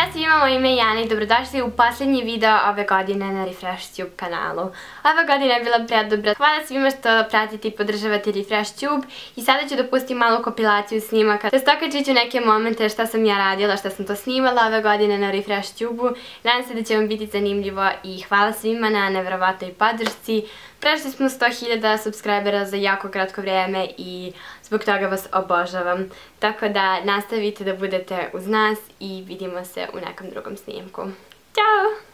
Ćao svima, moje ime je Jana i dobrodošli u posljednji video ove godine na RefreshTube kanalu. Ova godina je bila predobra. Hvala svima što pratite i podržavate RefreshTube i sada ću dopustiti malu kompilaciju snimaka. Dokačit ću neke momente šta sam ja radila, šta sam to snimala ove godine na RefreshTube-u. Nadam se da će vam biti zanimljivo i hvala svima na nevjerovatnoj podršci. Prešli smo 100.000 subscribera za jako kratko vrijeme i zbog toga vas obožavam. Tako da nastavite da budete uz nas i vidimo se u nekom drugom snimku. Ćao!